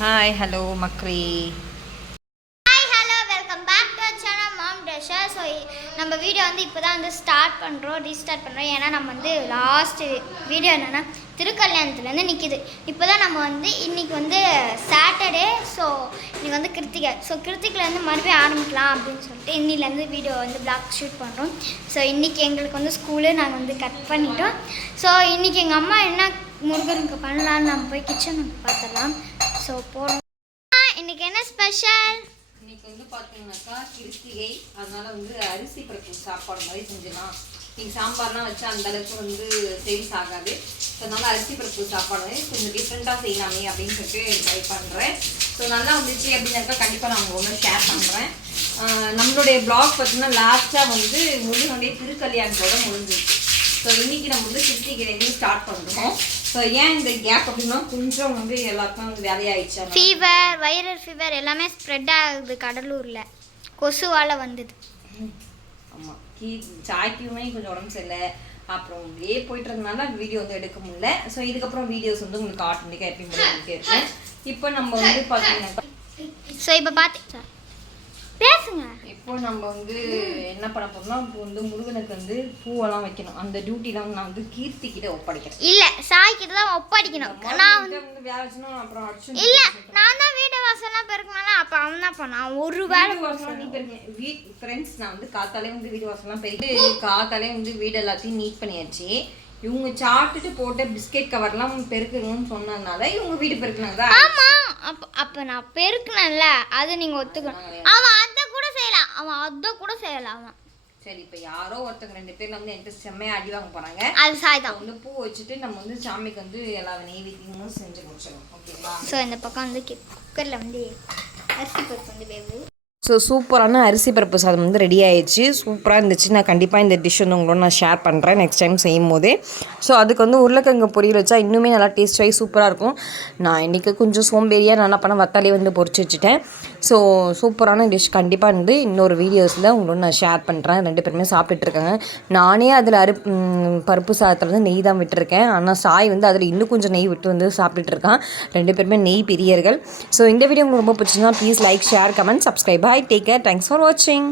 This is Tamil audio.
ஹாய் ஹலோ மக்களே. Hi hello welcome back to channel mom டேஷா. ஸோ நம்ம வீடியோ இப்போ தான் ரீஸ்டார்ட் பண்ணுறோம். ஏன்னா நம்ம லாஸ்ட் வீடியோ என்னென்னா திருக்கல்யாணத்துலேருந்து நிற்கிது. இப்போ தான் நம்ம இன்றைக்கி சாட்டர்டே. ஸோ இன்றைக்கி கிருத்திகை. ஸோ கிருத்திகைலேருந்து மறுபடியும் ஆரம்பிக்கலாம் அப்படின்னு சொல்லிட்டு இன்னிலேருந்து வீடியோ பிளாக் ஷூட் பண்ணுறோம். ஸோ இன்றைக்கி எங்களுக்கு ஸ்கூலு நாங்கள் கட் பண்ணிட்டோம். ஸோ இன்றைக்கி எங்கள் அம்மா என்ன முருகனுக்கு பண்ணலான்னு நம்ம போய் கிச்சன் பார்த்துடலாம். ஸோ போகிறோம். இன்றைக்கி என்ன ஸ்பெஷல்? இன்னைக்கு பார்த்தீங்கன்னாக்கா கிருத்திகை, அதனால அரிசி பருப்பு சாப்பாடு மாதிரி செஞ்சிடலாம். நீங்கள் சாம்பார்லாம் வச்சா அந்த அளவுக்கு சேல்ஸ் ஆகாது. ஸோ அதனால அரிசி பருப்பு சாப்பாடு கொஞ்சம் டிஃப்ரெண்ட்டாக செய்யலாமே அப்படின்னு சொல்லிட்டு ட்ரை பண்ணுறேன். ஸோ நல்லா வந்துச்சு அப்படின்னாக்கா கண்டிப்பாக நான் ஒன்று ஷேர் பண்ணுறேன். நம்மளுடைய ப்ளாக் பார்த்தீங்கன்னா லாஸ்ட்டாக முருகனுடைய திருக்கல்யாணத்தோட முடிஞ்சிச்சு. ஸோ இன்றைக்கி நம்ம கிருத்திகைலேருந்து ஸ்டார்ட் பண்ணுறோம். ஸோ ஏன் இந்த கேப் அப்படின்னா கொஞ்சம் எல்லாருக்கும் வேலையாயிடுச்சு. ஃபீவர், வைரல் ஃபீவர் எல்லாமே ஸ்ப்ரெட் ஆகுது கடலூரில், கொசுவால் வந்தது. ஆமாம், சாய்க்குமே கொஞ்சம் உடம்பு சரியில்லை. அப்புறம் அப்படியே போயிட்டு இருந்தனால வீடியோ எடுக்க முடியல. ஸோ இதுக்கப்புறம் வீடியோஸ் உங்களுக்கு ஆட்டோமேட்டிக்காக எப்பயும் போயிட்டே இருக்கேன். இப்போ நம்ம பார்த்தீங்கன்னாக்கா ஸோ இப்போ பார்த்து பேசுங்க. இப்போ நம்ம என்ன பண்ண போறோம்னா, இப்போ முருகனுக்கு பூவெல்லாம் வைக்கணும். அந்த டியூட்டிலாம் நான் கீர்த்தி கிட்ட ஒப்படைக்கிறேன். இல்ல, சாய் கிட்ட தான் ஒப்படைக்கணும். நான் வேலை வச்சுனா அப்புறம் அடிச்சு இல்ல, நான் தான் வீடு வாசல்லாம் பெருக்கனால அப்ப அவன் தான் பண்ணான். ஒரு வேலை வாசல்லாம் நீ பெருங்க ஃப்ரெண்ட்ஸ். நான் காத்தாலே வீடு வாசல்லாம் பெருக்கி காத்தாலே வீடு எல்லாத்தையும் நீட் பண்ணியாச்சு. இவங்க சாப்பிட்டுட்டு போட்ட பிஸ்கெட் கவர்லாம் பெருக்கணும்னு சொன்னதுனால இவங்க வீடு பெருக்கினாங்க. ஆமா, அப்ப நான் பெருக்கினேன்ல, அது நீங்க ஒத்துக்கணும். அவன் அதை கூட செய்யலாம். அவன் சரி, இப்போ யாரோ ஒருத்தங்க 2 பேர்ல என்கிட்ட செம்மையா அடி வாங்க போறாங்க. அது சாய் தான். பூ வச்சுட்டு நம்ம சாமிக்கு எல்லா நெய்வேத்தியமும் செஞ்சு முடிச்சிடணும். ஓகேவா? ஸோ இந்த பக்கம் குக்கர்ல அரிசி பருப்பு வேவு. ஸோ சூப்பரான அரிசி பருப்பு சாதம் ரெடி ஆயிடுச்சு. சூப்பராக இருந்துச்சு. நான் கண்டிப்பாக இந்த டிஷ் உங்களோட நான் ஷேர் பண்ணுறேன் நெக்ஸ்ட் டைம் செய்யும் போதே. ஸோ அதுக்கு உருளைக்கிழங்கு பொரியல் வச்சா இன்னுமே நல்லா டேஸ்டாகி சூப்பராக இருக்கும். நான் இன்றைக்கி கொஞ்சம் சோம்பேறியாக நான் என்ன பண்ண வத்தாலே பொரிச்சு வச்சுட்டேன். ஸோ சூப்பரான டிஷ் கண்டிப்பாக இன்னொரு வீடியோஸில் உங்களோட நான் ஷேர் பண்ணுறேன். 2 பேருமே சாப்பிட்டுட்ருக்காங்க. நானே அதில் பருப்பு சாதத்தில் நெய் தான் விட்டுருக்கேன். ஆனால் சாய் அதில் இன்னும் கொஞ்சம் நெய் விட்டு சாப்பிட்டுட்ருக்கான். 2 பேருமே நெய் பிரியர்கள். ஸோ இந்த வீடியோ உங்களுக்கு ரொம்ப பிடிச்சிருந்தா please like, share, comment, subscribe. Take care. Thanks for watching.